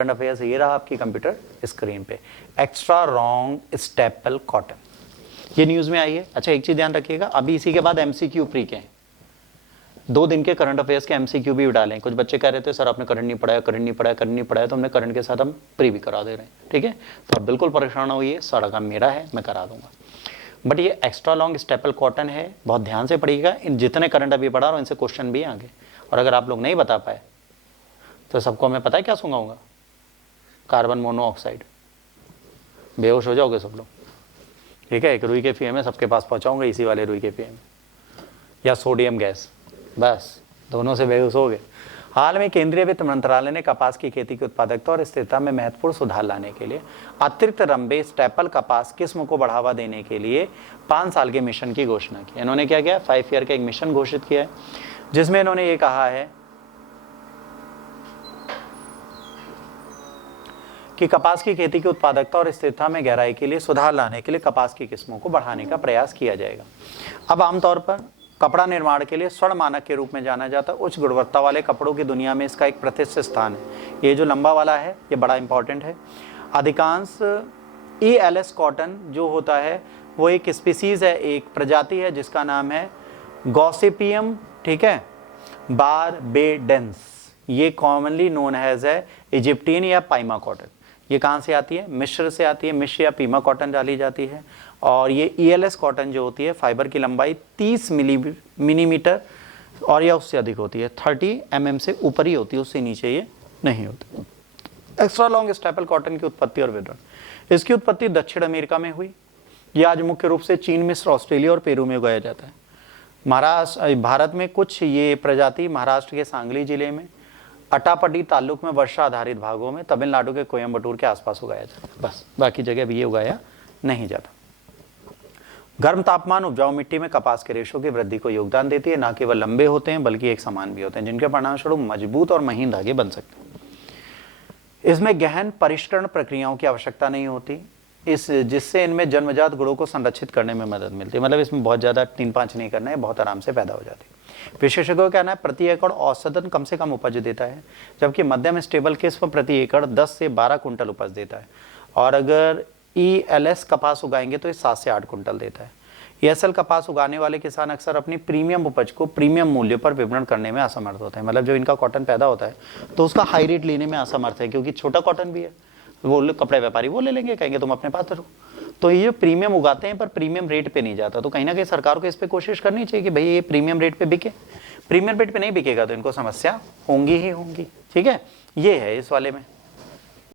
Current affairs ये रहा आपकी कंप्यूटर स्क्रीन पे, एक्स्ट्रा लॉन्ग स्टेपल कॉटन, ये न्यूज में आई है। अच्छा एक चीज ध्यान रखिएगा, अभी इसी के बाद एमसीक्यू प्री के 2 दिन के करंट अफेयर्स के एमसीक्यू भी डालें। कुछ बच्चे कह रहे थे सर आपने करंट नहीं पढ़ाया, तो हमने करंट के साथ हम प्री भी करा दे रहे हैं, ठीक है। तो आप बिल्कुल परेशान होइए, सारा काम मेरा है, मैं करा दूंगा। बट ये एक्स्ट्रा लॉन्ग स्टेपल कॉटन है, बहुत ध्यान से पढ़िएगा। इन जितने करंट अभी पढ़ा रहा हूँ इनसे क्वेश्चन भी आगे, और अगर आप लोग नहीं बता पाए तो सबको मैं पता है क्या सुनाऊंगा, कार्बन मोनोऑक्साइड, बेहोश हो जाओगे सब लोग, ठीक है। एक रुई के पीए में सबके पास पहुंचाऊंगा, इसी वाले रुई के पीए में, या सोडियम गैस, बस दोनों से बेहोश हो गए। हाल में केंद्रीय वित्त मंत्रालय ने कपास की खेती की उत्पादकता और स्थिरता में महत्वपूर्ण सुधार लाने के लिए अतिरिक्त लंबे स्टेपल कपास किस्म को बढ़ावा देने के लिए 5 साल के मिशन की घोषणा की। इन्होंने क्या किया, 5 ईयर का एक मिशन घोषित किया है, जिसमें इन्होंने ये कहा है कि कपास की खेती की उत्पादकता और स्थिरता में गहराई के लिए सुधार लाने के लिए कपास की किस्मों को बढ़ाने का प्रयास किया जाएगा। अब आमतौर पर कपड़ा निर्माण के लिए स्वर्ण मानक के रूप में जाना जाता है। उच्च गुणवत्ता वाले कपड़ों की दुनिया में इसका एक प्रतिष्ठित स्थान है। ये जो लंबा वाला है ये बड़ा इंपॉर्टेंट है। अधिकांश ELS कॉटन जो होता है वो एक स्पीसीज है, एक प्रजाति है जिसका नाम है गॉसिपियम, ठीक है, बारबेडेंस। ये कॉमनली नोन एज है इजिप्टियन या पाइमा कॉटन। ये कहाँ से आती है, मिस्र से आती है, मिस्र या पीमा कॉटन डाली जाती है। और ये ELS कॉटन जो होती है फाइबर की लंबाई 30 मिलीमीटर और या उससे अधिक होती है, 30 mm से ऊपर ही होती है, उससे नीचे ये नहीं होती। एक्स्ट्रा लॉन्ग स्टेपल कॉटन की उत्पत्ति और विवरण। इसकी उत्पत्ति दक्षिण अमेरिका में हुई। ये आज मुख्य रूप से चीन, मिस्र, ऑस्ट्रेलिया और पेरू में उगाया जाता है। भारत में कुछ ये प्रजाति महाराष्ट्र के सांगली जिले में, अटापट्टी ताल्लुक में वर्षा आधारित भागों में, तमिलनाडु के कोयम्बटूर के आसपास उगाया जाता है, बस बाकी जगह भी ये उगाया नहीं जाता। गर्म तापमान उपजाऊ मिट्टी में कपास के रेशों की वृद्धि को योगदान देती है। ना केवल लंबे होते हैं बल्कि एक समान भी होते हैं, जिनके परिणामस्वरूप मजबूत और महीन धागे बन सकते हैं। इसमें गहन परिष्करण प्रक्रियाओं की आवश्यकता नहीं होती, जिससे इनमें जन्मजात गुणों को संरक्षित करने में मदद मिलती है। मतलब इसमें बहुत ज़्यादा 3-5 नहीं करना है, बहुत आराम से पैदा हो जाती है। विशेषज्ञों का कहना है प्रति एकड़ औसतन कम से कम उपज देता है, जबकि मध्यम स्टेबल किस्म प्रति एकड़ 10 से 12 कुंटल उपज देता है। और अगर ELS कपास उगाएंगे तो ये 7 से 8 कुंटल देता है। ESL कपास उगाने वाले किसान अक्सर अपनी प्रीमियम उपज को प्रीमियम मूल्य पर विपणन करने में असमर्थ होते हैं। मतलब जो इनका कॉटन पैदा होता है तो उसका हाई रेट लेने में असमर्थ है, क्योंकि छोटा कॉटन भी है, वो कपड़े व्यापारी वो ले लेंगे, कहेंगे तुम अपने पास रखो। तो ये प्रीमियम उगाते हैं पर प्रीमियम रेट पे नहीं जाता। तो कहीं ना कहीं सरकार को इस पे कोशिश करनी चाहिए कि भाई ये प्रीमियम रेट पे बिके। प्रीमियम रेट पे नहीं बिकेगा तो इनको समस्या होंगी ही होंगी, ठीक है। ये है इस वाले में।